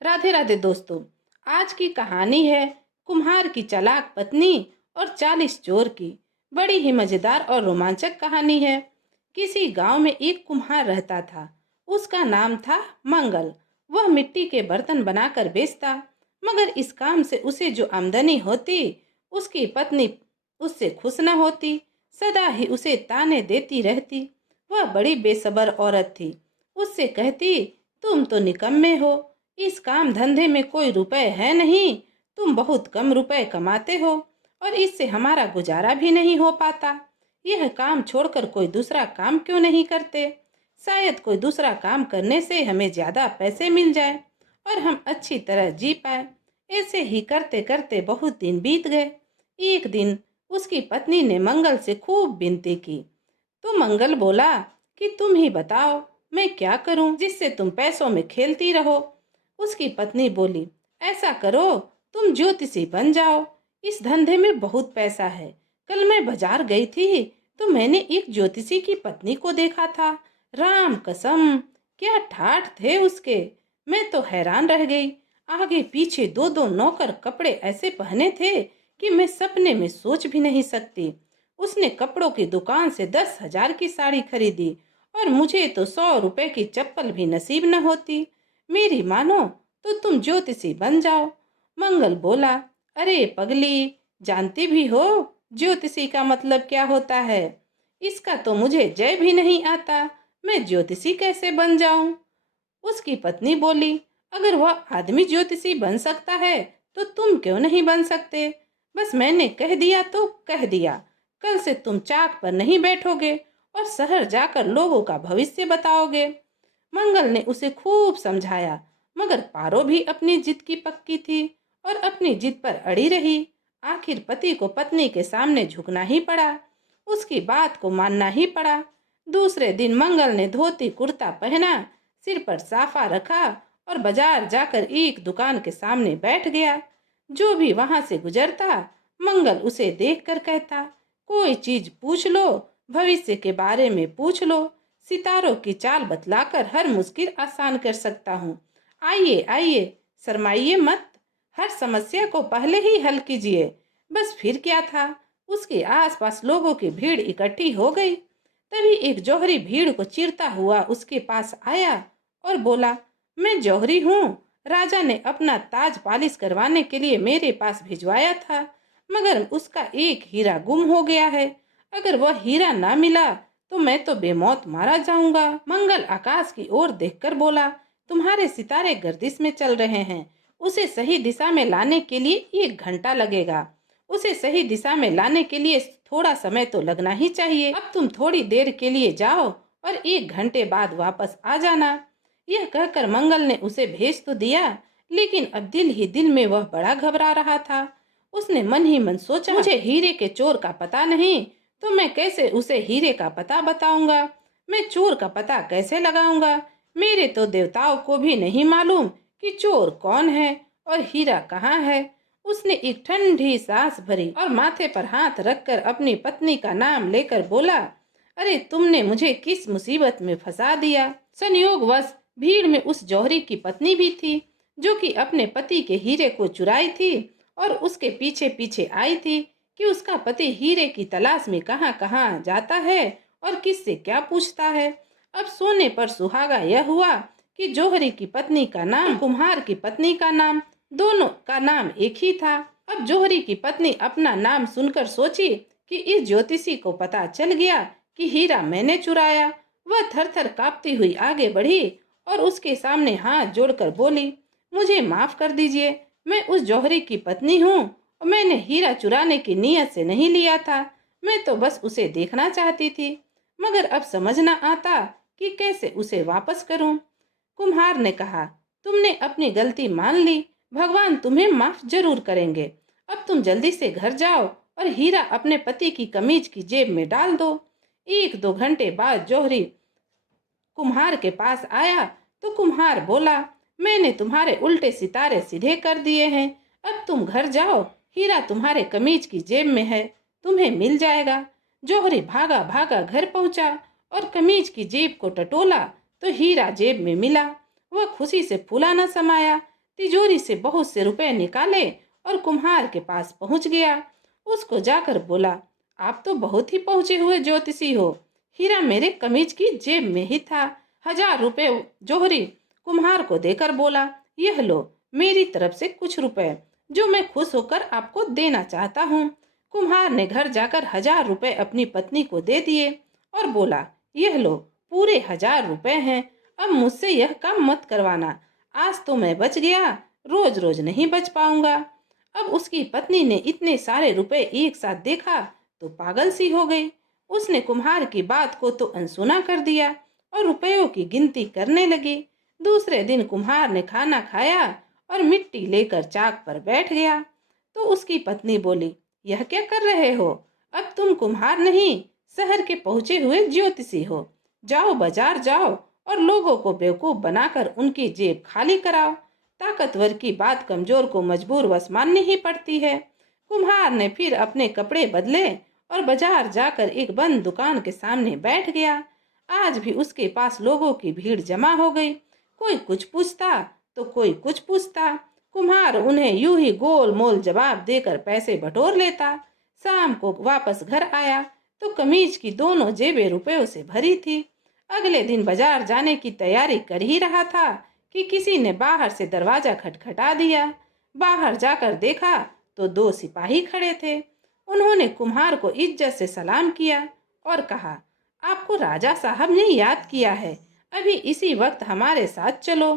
राधे राधे दोस्तों। आज की कहानी है कुम्हार की चालाक पत्नी और 40 चोर की। बड़ी ही मजेदार और रोमांचक कहानी है। किसी गांव में एक कुम्हार रहता था। उसका नाम था मंगल। वह मिट्टी के बर्तन बनाकर बेचता, मगर इस काम से उसे जो आमदनी होती, उसकी पत्नी उससे खुश न होती। सदा ही उसे ताने देती रहती। वह बड़ी बेसब्र औरत थी। उससे कहती, तुम तो निकम्मे हो, इस काम धंधे में कोई रुपए है नहीं। तुम बहुत कम रुपए कमाते हो और इससे हमारा गुजारा भी नहीं हो पाता। यह काम छोड़कर कोई दूसरा काम क्यों नहीं करते? शायद कोई दूसरा काम करने से हमें ज्यादा पैसे मिल जाए और हम अच्छी तरह जी पाए। ऐसे ही करते करते बहुत दिन बीत गए। एक दिन उसकी पत्नी ने मंगल से खूब विनती की। तो मंगल बोला कि तुम ही बताओ, मैं क्या करूं जिससे तुम पैसों में खेलती रहो। उसकी पत्नी बोली, ऐसा करो, तुम ज्योतिषी बन जाओ। इस धंधे में बहुत पैसा है। कल मैं बाजार गई थी तो मैंने एक ज्योतिषी की पत्नी को देखा था। राम कसम, क्या ठाठ थे उसके। मैं तो हैरान रह गई। आगे पीछे दो दो नौकर कपड़े ऐसे पहने थे कि मैं सपने में सोच भी नहीं सकती। उसने कपड़ों की दुकान से 10,000 की साड़ी खरीदी और मुझे तो 100 रुपए की चप्पल भी नसीब न होती। मेरी मानो तो तुम ज्योतिषी बन जाओ। मंगल बोला, अरे पगली, जानती भी हो ज्योतिषी का मतलब क्या होता है? इसका तो मुझे जय भी नहीं आता। मैं ज्योतिषी कैसे बन जाऊं? उसकी पत्नी बोली, अगर वह आदमी ज्योतिषी बन सकता है तो तुम क्यों नहीं बन सकते? बस मैंने कह दिया तो कह दिया। कल से तुम चाक पर नहीं बैठोगे और शहर जाकर लोगों का भविष्य बताओगे। मंगल ने उसे खूब समझाया, मगर पारो भी अपनी जिद की पक्की थी और अपनी जिद पर अड़ी रही। आखिर पति को पत्नी के सामने झुकना ही पड़ा। उसकी बात को मानना ही पड़ा। दूसरे दिन मंगल ने धोती कुर्ता पहना, सिर पर साफा रखा और बाजार जाकर एक दुकान के सामने बैठ गया। जो भी वहां से गुजरता, मंगल उसे देखकर कहता, कोई चीज पूछ लो, भविष्य के बारे में पूछ लो। सितारों की चाल बतलाकर हर मुश्किल आसान कर सकता हूँ। आइए आइए, शर्माइए मत। हर समस्या को पहले ही हल कीजिए। बस फिर क्या था, उसके आसपास लोगों की भीड़ इकट्ठी हो गई। तभी एक जौहरी भीड़ को चीरता हुआ उसके पास आया और बोला, मैं जौहरी हूँ। राजा ने अपना ताज पालिश करवाने के लिए मेरे पास भिजवाया था, मगर उसका एक हीरा गुम हो गया है। अगर वह हीरा ना मिला तो मैं तो बेमौत मारा जाऊंगा। मंगल आकाश की ओर देखकर बोला, तुम्हारे सितारे गर्दिश में चल रहे हैं। उसे सही दिशा में लाने के लिए 1 घंटा लगेगा। उसे सही दिशा में लाने के लिए थोड़ा समय तो लगना ही चाहिए। अब तुम थोड़ी देर के लिए जाओ और 1 घंटे बाद वापस आ जाना। यह कहकर मंगल ने उसे भेज तो दिया, लेकिन अब दिल ही दिल में वह बड़ा घबरा रहा था। उसने मन ही मन सोचा, मुझे हीरे के चोर का पता नहीं तो मैं कैसे उसे हीरे का पता बताऊंगा? मैं चोर का पता कैसे लगाऊंगा? मेरे तो देवताओं को भी नहीं मालूम कि चोर कौन है और हीरा कहाँ है। उसने एक ठंडी सांस भरी और माथे पर हाथ रखकर अपनी पत्नी का नाम लेकर बोला, अरे तुमने मुझे किस मुसीबत में फंसा दिया। संयोगवश भीड़ में उस जौहरी की पत्नी भी थी, जो कि अपने पति के हीरे को चुराई थी और उसके पीछे पीछे आई थी कि उसका पति हीरे की तलाश में कहाँ कहाँ जाता है और किससे क्या पूछता है। अब सोने पर सुहागा यह हुआ कि जौहरी की पत्नी का नाम, कुम्हार की पत्नी का नाम, दोनों का नाम एक ही था। अब जौहरी की पत्नी अपना नाम सुनकर सोची कि इस ज्योतिषी को पता चल गया कि हीरा मैंने चुराया। वह थर थर कांपती हुई आगे बढ़ी और उसके सामने हाथ जोड़कर बोली, मुझे माफ कर दीजिए, मैं उस जौहरी की पत्नी हूँ और मैंने हीरा चुराने की नीयत से नहीं लिया था। मैं तो बस उसे देखना चाहती थी, मगर अब समझ न आता कि कैसे उसे वापस करूं। कुम्हार ने कहा, तुमने अपनी गलती मान ली, भगवान तुम्हें माफ जरूर करेंगे। अब तुम जल्दी से घर जाओ और हीरा अपने पति की कमीज की जेब में डाल दो। 1-2 घंटे बाद जौहरी कुम्हार के पास आया तो कुम्हार बोला, मैंने तुम्हारे उल्टे सितारे सीधे कर दिए हैं। अब तुम घर जाओ, हीरा तुम्हारे कमीज की जेब में है, तुम्हें मिल जाएगा। जौहरी भागा भागा घर पहुंचा और कमीज की जेब को टटोला तो हीरा जेब में मिला। वह खुशी से फूला न समाया। तिजोरी से बहुत से रुपए निकाले और कुम्हार के पास पहुंच गया। उसको जाकर बोला, आप तो बहुत ही पहुंचे हुए ज्योतिषी हो। हीरा मेरे कमीज की जेब में ही था। 1000 रुपए जौहरी कुम्हार को देकर बोला, यह लो मेरी तरफ से कुछ रुपए, जो मैं खुश होकर आपको देना चाहता हूँ। कुम्हार ने घर जाकर 1000 रुपए अपनी पत्नी को दे दिए और बोला, यह लो पूरे 1000 रुपए हैं। अब मुझसे यह काम मत करवाना। आज तो मैं बच गया, रोज रोज नहीं बच पाऊंगा। अब उसकी पत्नी ने इतने सारे रुपए एक साथ देखा तो पागल सी हो गई। उसने कुम्हार की बात को तो अनसुना कर दिया और रुपयों की गिनती करने लगी। दूसरे दिन कुम्हार ने खाना खाया और मिट्टी लेकर चाक पर बैठ गया तो उसकी पत्नी बोली, यह क्या कर रहे हो? अब तुम कुम्हार नहीं, शहर के पहुंचे हुए ज्योतिषी हो। जाओ बाजार जाओ और लोगों को बेवकूफ बनाकर उनकी जेब खाली कराओ। ताकतवर की बात कमजोर को मजबूर वश माननी ही पड़ती है। कुम्हार ने फिर अपने कपड़े बदले और बाजार जाकर एक बंद दुकान के सामने बैठ गया। आज भी उसके पास लोगों की भीड़ जमा हो गई। कोई कुछ पूछता तो कोई कुछ पूछता। कुम्हार उन्हें यूं ही गोल मोल जवाब देकर पैसे बटोर लेता। शाम को वापस घर आया तो कमीज की दोनों जेबें रुपयों से भरी थी। अगले दिन बाजार जाने की तैयारी कर ही रहा था कि किसी ने बाहर से दरवाजा खटखटा दिया। बाहर जाकर देखा तो 2 सिपाही खड़े थे। उन्होंने कुम्हार को इज्जत से सलाम किया और कहा, आपको राजा साहब ने याद किया है, अभी इसी वक्त हमारे साथ चलो।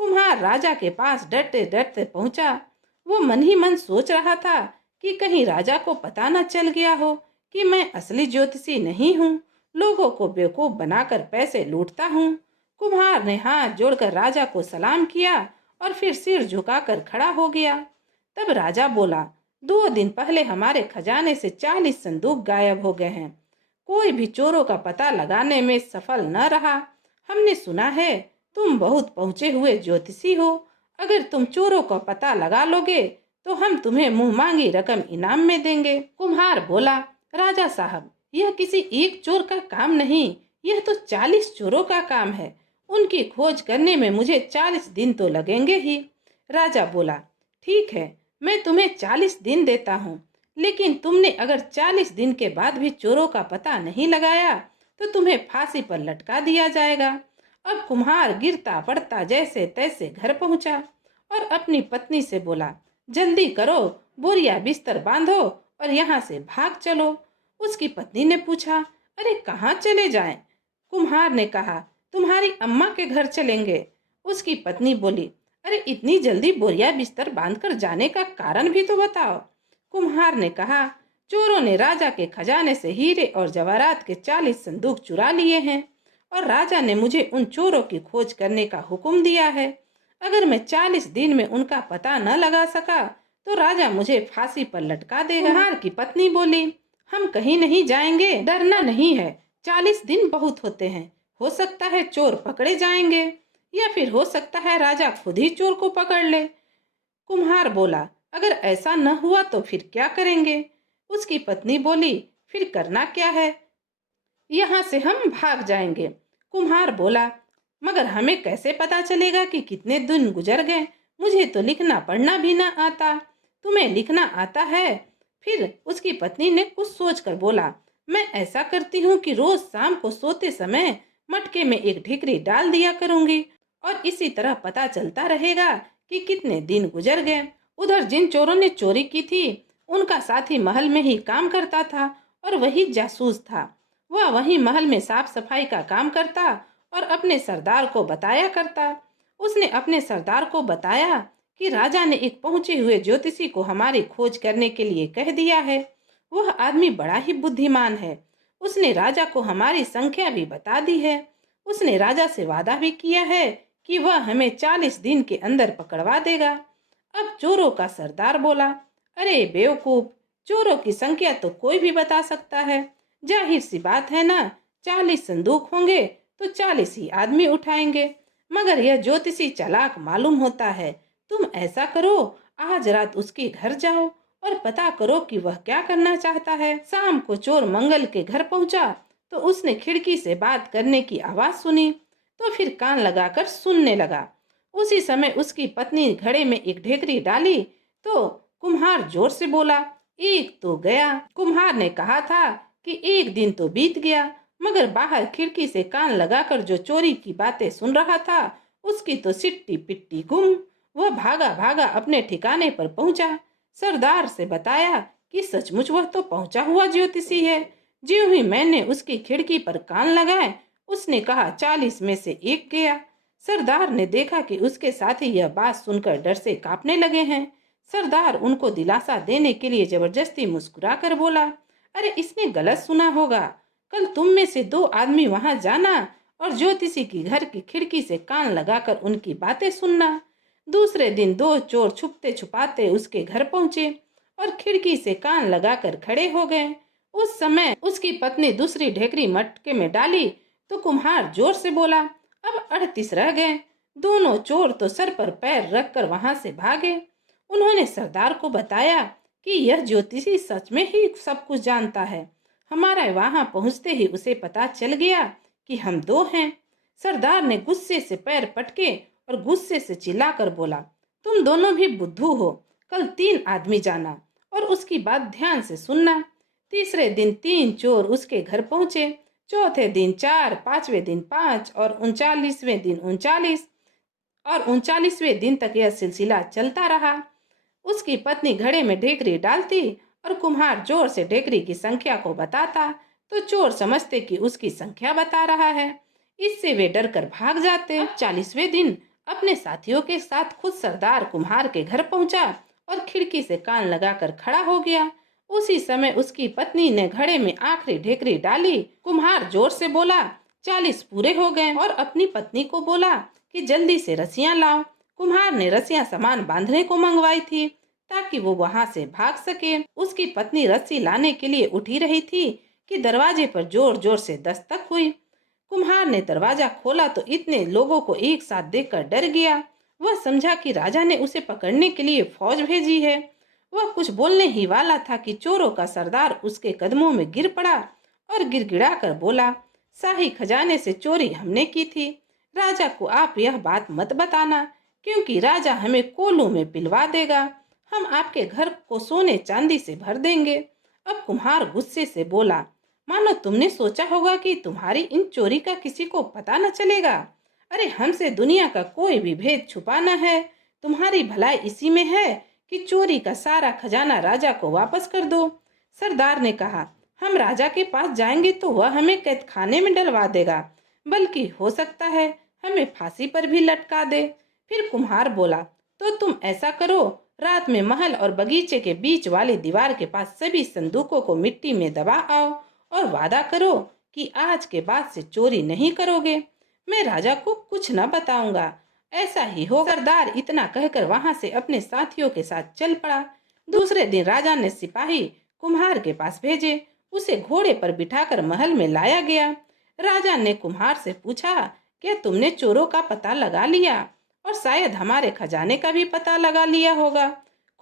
कुम्हार राजा के पास डरते डरते पहुंचा। वो मन ही मन सोच रहा था कि कहीं राजा को पता न चल गया हो कि मैं असली ज्योतिषी नहीं हूँ, लोगों को बेवकूफ बनाकर पैसे लूटता हूँ। कुम्हार ने हाथ जोड़कर राजा को सलाम किया और फिर सिर झुकाकर खड़ा हो गया। तब राजा बोला, 2 दिन पहले हमारे खजाने से 40 संदूक गायब हो गए हैं। कोई भी चोरों का पता लगाने में सफल न रहा। हमने सुना है तुम बहुत पहुंचे हुए ज्योतिषी हो। अगर तुम चोरों का पता लगा लोगे तो हम तुम्हें मुंह मांगी रकम इनाम में देंगे। कुम्हार बोला, राजा साहब, यह किसी एक चोर का काम नहीं, यह तो 40 चोरों का काम है। उनकी खोज करने में मुझे 40 दिन तो लगेंगे ही। राजा बोला, ठीक है, मैं तुम्हें 40 दिन देता हूँ, लेकिन तुमने अगर 40 दिन के बाद भी चोरों का पता नहीं लगाया तो तुम्हें फांसी पर लटका दिया जाएगा। अब कुम्हार गिरता पड़ता जैसे तैसे घर पहुंचा और अपनी पत्नी से बोला, जल्दी करो, बोरिया बिस्तर बांधो और यहाँ से भाग चलो। उसकी पत्नी ने पूछा, अरे कहाँ चले जाएं? कुम्हार ने कहा, तुम्हारी अम्मा के घर चलेंगे। उसकी पत्नी बोली, अरे इतनी जल्दी बोरिया बिस्तर बांधकर जाने का कारण भी तो बताओ। कुम्हार ने कहा, चोरों ने राजा के खजाने से हीरे और जवाहरात के 40 संदूक चुरा लिए हैं और राजा ने मुझे उन चोरों की खोज करने का हुक्म दिया है। अगर मैं 40 दिन में उनका पता न लगा सका तो राजा मुझे फांसी पर लटका देगा। कुम्हार की पत्नी बोली, हम कहीं नहीं जाएंगे, डरना नहीं है। 40 दिन बहुत होते हैं, हो सकता है चोर पकड़े जाएंगे या फिर हो सकता है राजा खुद ही चोर को पकड़ ले। कुम्हार बोला, अगर ऐसा न हुआ तो फिर क्या करेंगे? उसकी पत्नी बोली, फिर करना क्या है, यहाँ से हम भाग जाएंगे। कुम्हार बोला, मगर हमें कैसे पता चलेगा कि कितने दिन गुजर गए? मुझे तो लिखना पढ़ना भी ना आता। तुम्हें लिखना आता है? फिर उसकी पत्नी ने कुछ सोचकर बोला, मैं ऐसा करती हूँ कि रोज शाम को सोते समय मटके में एक ढिकरी डाल दिया करूंगी और इसी तरह पता चलता रहेगा कि कितने दिन गुजर गए। उधर जिन चोरों ने चोरी की थी उनका साथी महल में ही काम करता था और वही जासूस था। वह वहीं महल में साफ सफाई का काम करता और अपने सरदार को बताया करता। उसने अपने सरदार को बताया कि राजा ने एक पहुंचे हुए ज्योतिषी को हमारी खोज करने के लिए कह दिया है। वह आदमी बड़ा ही बुद्धिमान है। उसने राजा को हमारी संख्या भी बता दी है। उसने राजा से वादा भी किया है कि वह हमें 40 दिन के अंदर पकड़वा देगा। अब चोरों का सरदार बोला, अरे बेवकूफ, चोरों की संख्या तो कोई भी बता सकता है। जाहिर सी बात है ना, 40 संदूक होंगे तो 40 ही आदमी उठाएंगे। मगर यह ज्योतिषी चालाक मालूम होता है। तुम ऐसा करो, आज रात उसके घर जाओ और पता करो कि वह क्या करना चाहता है। शाम को चोर मंगल के घर पहुंचा तो उसने खिड़की से बात करने की आवाज सुनी तो फिर कान लगाकर सुनने लगा। उसी समय उसकी पत्नी घड़े में एक ढेकरी डाली तो कुम्हार जोर से बोला, एक तो गया। कुम्हार ने कहा था कि एक दिन तो बीत गया, मगर बाहर खिड़की से कान लगाकर जो चोरी की बातें सुन रहा था उसकी तो सिट्टी पिट्टी गुम। वह भागा भागा अपने ठिकाने पर पहुंचा। सरदार से बताया कि सचमुच वह तो पहुंचा हुआ ज्योतिषी है। ज्यों ही मैंने उसकी खिड़की पर कान लगाए, उसने कहा 40 में से एक गया। सरदार ने देखा कि उसके साथी यह बात सुनकर डर से कांपने लगे हैं। सरदार उनको दिलासा देने के लिए जबरदस्ती मुस्कुरा कर बोला, अरे इसने गलत सुना होगा। कल तुम में से 2 आदमी वहां जाना और ज्योतिषी की घर की खिड़की से कान लगाकर उनकी बातें सुनना। दूसरे दिन 2 चोर छुपते छुपाते उसके घर पहुंचे और खिड़की से कान लगाकर खड़े हो गए। उस समय उसकी पत्नी दूसरी ढेकरी मटके में डाली तो कुम्हार जोर से बोला, अब 38 रह गए। दोनों चोर तो सर पर पैर रखकर वहां से भागे। उन्होंने सरदार को बताया कि यह ज्योतिषी सच में ही सब कुछ जानता है। हमारे वहां पहुंचते ही उसे पता चल गया कि हम 2 हैं। सरदार ने गुस्से से पैर पटके और गुस्से से चिल्लाकर बोला, तुम दोनों भी बुद्धू हो। कल 3 आदमी जाना और उसकी बात ध्यान से सुनना। तीसरे दिन 3 चोर उसके घर पहुंचे, चौथे दिन 4, 5वें दिन 5 और 39वें दिन 39 और 39वें दिन तक यह सिलसिला चलता रहा। उसकी पत्नी घड़े में ढेकरी डालती और कुम्हार जोर से ढेकरी की संख्या को बताता तो चोर समझते कि उसकी संख्या बता रहा है। इससे वे डर कर भाग जाते। 40वें दिन अपने साथियों के साथ खुद सरदार कुम्हार के घर पहुंचा और खिड़की से कान लगाकर खड़ा हो गया। उसी समय उसकी पत्नी ने घड़े में आखिरी ढेकरी डाली। कुम्हार जोर से बोला, 40 पूरे हो गए और अपनी पत्नी को बोला कि जल्दी से रस्सियां लाओ। कुम्हार ने रस्सियां सामान बांधने को मंगवाई थी ताकि वो वहां से भाग सके। उसकी पत्नी रस्सी लाने के लिए उठी रही थी कि दरवाजे पर जोर जोर से दस्तक हुई। कुम्हार ने दरवाजा खोला तो इतने लोगों को एक साथ देखकर डर गया। वह समझा कि राजा ने उसे पकड़ने के लिए फौज भेजी है। वह कुछ बोलने ही वाला था कि चोरों का सरदार उसके कदमों में गिर पड़ा और गिड़गिड़ा कर बोला, शाही खजाने से चोरी हमने की थी। राजा को आप यह बात मत बताना, क्योंकि राजा हमें कोलू में पिलवा देगा। हम आपके घर को सोने चांदी से भर देंगे। अब कुम्हार गुस्से से बोला, मानो तुमने सोचा होगा कि तुम्हारी इन चोरी का किसी को पता न चलेगा। अरे हमसे दुनिया का कोई भी भेद छुपाना है। तुम्हारी भलाई इसी में है कि चोरी का सारा खजाना राजा को वापस कर दो। सरदार ने कहा, हम राजा के पास जाएंगे तो वह हमें कैद खाने में डलवा देगा, बल्कि हो सकता है हमें फांसी पर भी लटका दे। फिर कुम्हार बोला, तो तुम ऐसा करो, रात में महल और बगीचे के बीच वाली दीवार के पास सभी संदूकों को मिट्टी में दबा आओ और वादा करो कि आज के बाद से चोरी नहीं करोगे। मैं राजा को कुछ न बताऊंगा। ऐसा ही होगा। सरदार इतना कहकर वहां से अपने साथियों के साथ चल पड़ा। दूसरे दिन राजा ने सिपाही कुम्हार के पास भेजे। उसे घोड़े पर बिठाकर महल में लाया गया। राजा ने कुम्हार से पूछा, क्या तुमने चोरों का पता लगा लिया और शायद हमारे खजाने का भी पता लगा लिया होगा?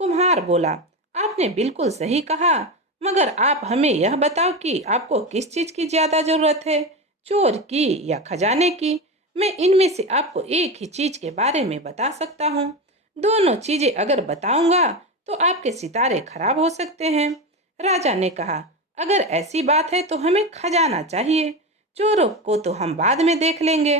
कुम्हार बोला, आपने बिल्कुल सही कहा, मगर आप हमें यह बताओ कि आपको किस चीज की ज्यादा जरूरत है, चोर की या खजाने की? मैं इनमें से आपको एक ही चीज के बारे में बता सकता हूँ। दोनों चीजें अगर बताऊंगा तो आपके सितारे खराब हो सकते हैं। राजा ने कहा, अगर ऐसी बात है तो हमें खजाना चाहिए, चोरों को तो हम बाद में देख लेंगे।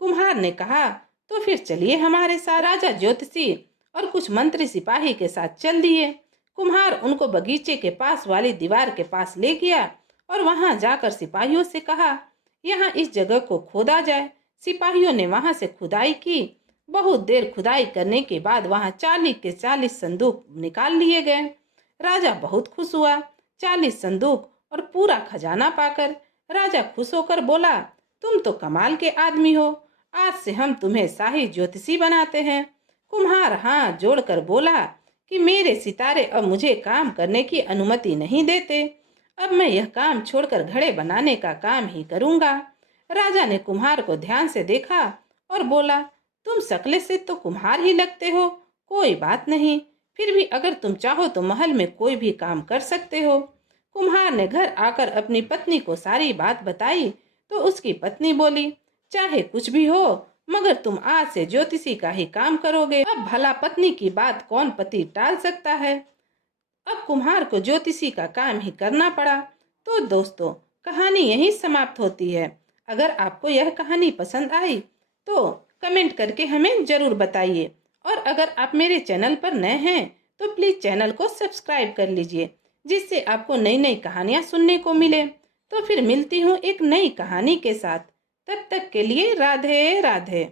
कुम्हार ने कहा, तो फिर चलिए हमारे साथ। राजा ज्योतिषी और कुछ मंत्री सिपाही के साथ चल दिए। कुम्हार उनको बगीचे के पास वाली दीवार के पास ले गया और वहां जाकर सिपाहियों से कहा, यहाँ इस जगह को खोदा जाए। सिपाहियों ने वहां से खुदाई की। बहुत देर खुदाई करने के बाद वहां 40 के 40 संदूक निकाल लिए गए। राजा बहुत खुश हुआ। 40 संदूक और पूरा खजाना पाकर राजा खुश होकर बोला, तुम तो कमाल के आदमी हो, आज से हम तुम्हें शाही ज्योतिषी बनाते हैं। कुम्हार हाथ जोड़कर बोला कि मेरे सितारे अब मुझे काम करने की अनुमति नहीं देते। अब मैं यह काम छोड़कर घड़े बनाने का काम ही करूंगा। राजा ने कुम्हार को ध्यान से देखा और बोला, तुम शक्ल से तो कुम्हार ही लगते हो, कोई बात नहीं, फिर भी अगर तुम चाहो तो महल में कोई भी काम कर सकते हो। कुम्हार ने घर आकर अपनी पत्नी को सारी बात बताई तो उसकी पत्नी बोली, चाहे कुछ भी हो, मगर तुम आज से ज्योतिषी का ही काम करोगे। अब भला पत्नी की बात कौन पति टाल सकता है। अब कुम्हार को ज्योतिषी का काम ही करना पड़ा। तो दोस्तों, कहानी यहीं समाप्त होती है। अगर आपको यह कहानी पसंद आई तो कमेंट करके हमें जरूर बताइए, और अगर आप मेरे चैनल पर नए हैं तो प्लीज चैनल को सब्सक्राइब कर लीजिए, जिससे आपको नई नई कहानियां सुनने को मिले। तो फिर मिलती हूँ एक नई कहानी के साथ। तब तक के लिए राधे राधे।